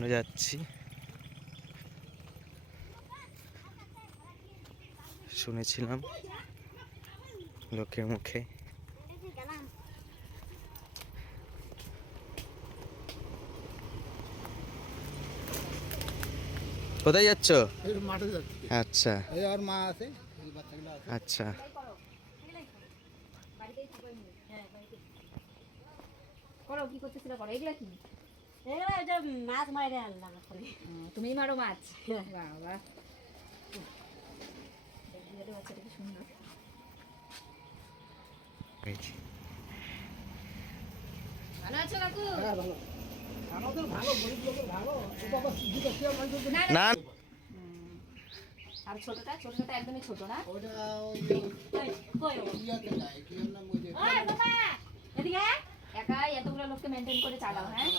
আমরা যাচ্ছি, শুনেছিলাম লোকের মুখে। কোথায় যাচ্ছ? মাঠে যাচ্ছি। আচ্ছা এই আর মা আছে, এই বাচ্চাগুলো আছে। আচ্ছা, করো কি করতেছিল, করো এগুলা কি? এগুলো ওই যে মাছ মারে আনলাম এখন। তুমি মারো মাছ? বাবা, বাচ্চাটা কি সুন্দর। ভালো আছো কাকু? হ্যাঁ ভালো, আমাদের ভালো, গরিব লোকের ভালো। ও বাবা দুটো শেয়ার মানুষের জন্য। না আর ছোটটা একদমই ছোট না? ওটা ওই কই ও? ইয়াতে যায়, কি এর নাম, ওই যে ওই বাবা এদিকে আয়। একাই এতগুলো লোককে মেনটেন করে চালাও? হ্যাঁ,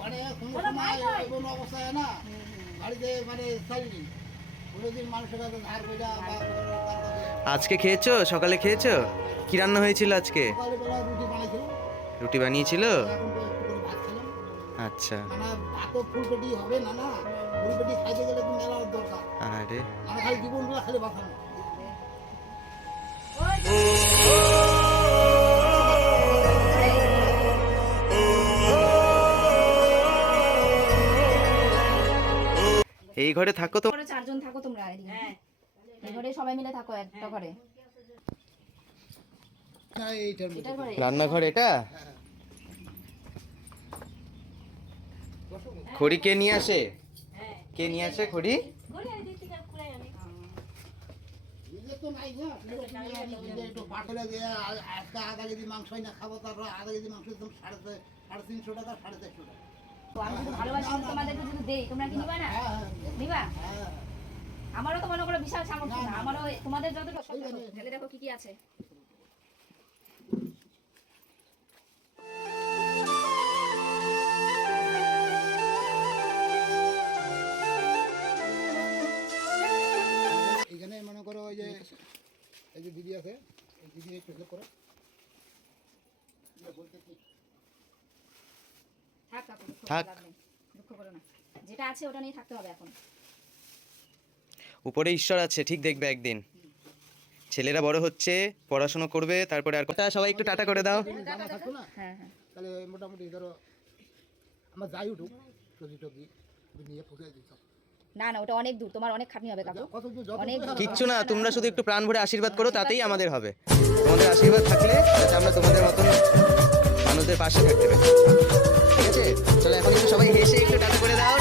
মানে কোনো সময় এমন অবস্থায় না বাড়িতে মানে চালিনি কোনোদিন মানুষের কাছে ধার কইরা বা আজকে খেয়েছো? সকালে খেয়েছো? কি রান্না হয়েছিল আজকে? সকালবেলা রুটি বানাইছিল, রুটি বানিয়েছিল? এখন তো একটু করে ভাত খেলাম। আচ্ছা, মানে ভাত ফুলপেটি হবে না, না ফুলপেটি খাইতে গেলে তো মেলার দরকার, আরে মানে খালি জীবনগুলো খালি বাঁচানো। এই ঘরে থাকো তো? তোমরা চারজন থাকো তোমরা এদিকে? হ্যাঁ এই ঘরে সবাই মিলে থাকো একটা ঘরে? না এইটার মধ্যে এটার ঘরে? রান্নাঘর এটা? খড়ি কে নিয়ে আসে? হ্যাঁ কে নিয়ে আসে খড়ি? ঘুরে আয় দিতে কাপ করে আনি। নিজের তো নাই না, নিজে একটু পাঠলে দিয়ে আজকে আধা কেজি মাংস হয় না খাবো, তারপর আধা কেজি মাংস একদম 350 টাকা 450 টাকা। তো আমি যদি ভালোবাসি তোমাদেরকে যদি দেই, তোমরা কি নিবা না? হ্যাঁ হ্যাঁ নিবা? হ্যাঁ। আমারও তো মনে করো বিশাল সামর্থ্য না, না, না। আমারও তোমাদের যতটা ওই যে- ঢেলে দেখো কি কি আছে। এখানে মনে করো ওই যে এই যে দিদি আছে, এই দিদি একটু হেল্প করো। বলতে কি থাক কাকু, দুঃখ থাক। করো না, দুঃখ করো না, যেটা আছে ওটা নিয়ে থাকতে হবে এখন। উপরে ঈশ্বর আছে, ঠিক দেখবে একদিন। ছেলেরা বড় হচ্ছে, পড়াশোনা করবে, তারপরে আর কথা। সবাই একটু টাটা করে দাও। জানা থাকতো না, হ্যাঁ হ্যাঁ, তাহলে মোটামুটি ধরো আমার যাই উঠুক সবজি টবজি নিয়ে পৌঁছে দিই সব। না না, ওটা অনেক দূর, তোমার অনেক খাটনি হবে কাকু। কত দূর যত অনেক দূর কিচ্ছু না, তোমরা শুধু একটু প্রাণ ভরে আশীর্বাদ করো, তাতেই আমাদের হবে। তোমাদের আশীর্বাদ থাকলে যাতে আমরা তোমাদের মতন মানুষদের পাশে থাকতে পারি। ঠিক আছে, চলো এখন একটু সবাই হেসে একটু টাটা করে দাও।